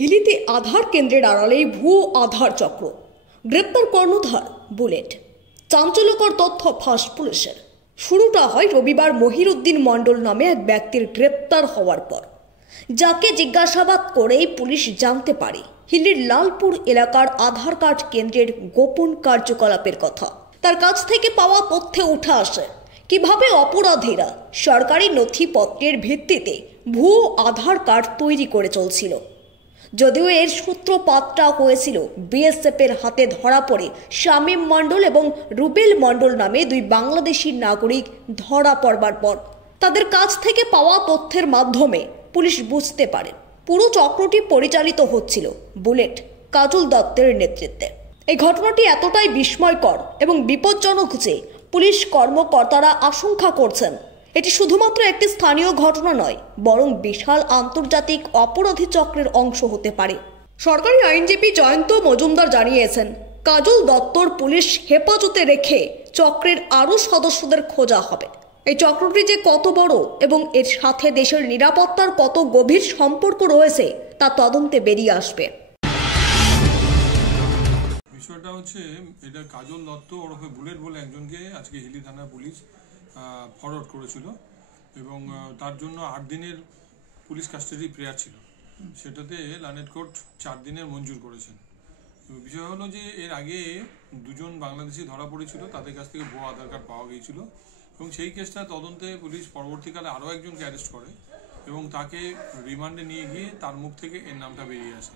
হিলিতে আধার কেন্দ্রের আড়ালে ভুয়ো আধার চক্র, গ্রেপ্তার কর্ণধার বুলেট। চাঞ্চল্যকর তথ্য ফাঁস পুলিশের। শুরুটা হয় রবিবার মহিরুদ্দিন মণ্ডল নামে এক ব্যক্তির গ্রেপ্তার হওয়ার পর, যাকে জিজ্ঞাসাবাদ করেই পুলিশ জানতে পারে হিলির লালপুর এলাকার আধার কার্ড কেন্দ্রের গোপন কার্যকলাপের কথা। তার কাছ থেকে পাওয়া তথ্যে উঠে আসে কিভাবে অপরাধীরা সরকারি নথিপত্রের ভিত্তিতে ভুয়ো আধার কার্ড তৈরি করে চলছিল। যদিও এর সূত্রপাতটা হয়েছিল বিএসএফের হাতে ধরা পড়ে শামীম মণ্ডল এবং রুবেল মণ্ডল নামে দুই বাংলাদেশি নাগরিক ধরা পড়বার পর। তাদের কাছ থেকে পাওয়া তথ্যের মাধ্যমে পুলিশ বুঝতে পারে পুরো চক্রটি পরিচালিত হচ্ছিল বুলেট কাজল দত্তের নেতৃত্বে। এই ঘটনাটি এতটাই বিস্ময়কর এবং বিপজ্জনক যে পুলিশ কর্মকর্তারা আশঙ্কা করছেন এটি শুধুমাত্র একটি স্থানীয় ঘটনা নয়, বরং বিশাল আন্তর্জাতিক অপরাধী চক্রের অংশ হতে পারে। সরকারি আইনজীবী জয়ন্ত মজুমদার জানিয়েছেন, কাজল দত্তর পুলিশ হেফাজতে রেখে চক্রের আরও সদস্যদের খোঁজা হবে। এই চক্রটি যে কত বড় এবং এর সাথে দেশের নিরাপত্তার কত গভীর সম্পর্ক রয়েছে তা তদন্তে বেরিয়ে আসবে। বিষয়টা হচ্ছে, এটা কাজল দত্ত ওরফে বুলেট বলে একজনকে আজকে হিলি থানা পুলিশ ফরওয়ার্ড করেছিল এবং তার জন্য 8 দিনের পুলিশ কাস্টাডি প্রেয়ার ছিল। সেটাতে লানেট কোর্ট 4 দিনের মঞ্জুর করেছেন। বিষয় হলো যে এর আগে দুজন বাংলাদেশি ধরা পড়েছিল, তাদের কাছ থেকে ভুয়ো আধার কার্ড পাওয়া গিয়েছিল এবং সেই কেসটা তদন্তে পুলিশ পরবর্তীকালে আরও একজনকে অ্যারেস্ট করে এবং তাকে রিমান্ডে নিয়ে গিয়ে তার মুখ থেকে এর নামটা বেরিয়ে আসে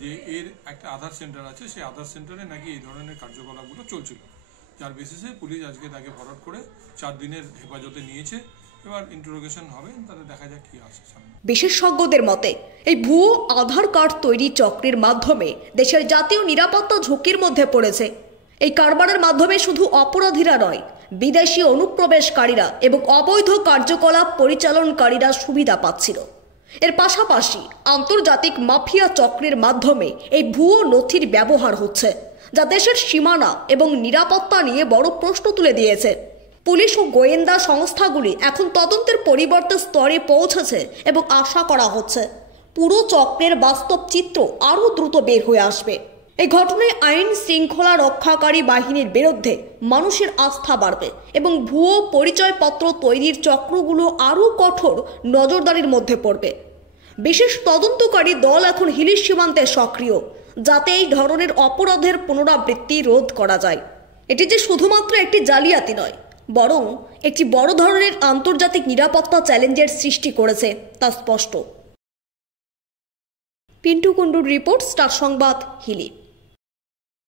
যে এর একটা আধার সেন্টার আছে, সেই আধার সেন্টারে নাকি এই ধরনের কার্যকলাপগুলো চলছিল, যার বেসিসে পুলিশ আজকে তাকে ফরওয়ার্ড করে 4 দিনের হেফাজতে নিয়েছে। এবার ইন্টারোগেশন হবে, তাতে দেখা যাক কি আসে সামনে। বিশেষজ্ঞদের মতে এই ভুয়ো আধার কার্ড তৈরি চক্রের মাধ্যমে দেশের জাতীয় নিরাপত্তা ঝুঁকির মধ্যে পড়েছে। এই কারবারের মাধ্যমে শুধু অপরাধীরা নয়, বিদেশি অনুপ্রবেশকারীরা এবং অবৈধ কার্যকলাপ পরিচালনকারীরা সুবিধা পাচ্ছিল। এর পাশাপাশি আন্তর্জাতিক মাফিয়া চক্রের মাধ্যমে এই ভুয়ো নথির ব্যবহার হচ্ছে, যা দেশের সীমানা এবং নিরাপত্তা নিয়ে বড় প্রশ্ন তুলে দিয়েছে। পুলিশ ও গোয়েন্দা সংস্থাগুলি এখন তদন্তের পরিবর্তে স্তরে পৌঁছেছে এবং আশা করা হচ্ছে পুরো চক্রের বাস্তব চিত্র আরও দ্রুত বের হয়ে আসবে। এই ঘটনায় আইন শৃঙ্খলা রক্ষাকারী বাহিনীর বিরুদ্ধে মানুষের আস্থা বাড়বে এবং ভুয়ো পরিচয়পত্র তৈরির চক্রগুলো আরও কঠোর নজরদারির মধ্যে পড়বে। বিশেষ তদন্তকারী দল এখন হিলির সীমান্তে সক্রিয়, যাতে এই ধরনের অপরাধের পুনরাবৃত্তি রোধ করা যায়। এটি যে শুধুমাত্র একটি জালিয়াতি নয়, বরং একটি বড় ধরনের আন্তর্জাতিক নিরাপত্তা চ্যালেঞ্জের সৃষ্টি করেছে তা স্পষ্ট। পিন্টু কুণ্ডুর রিপোর্ট, স্টার সংবাদ, হিলি।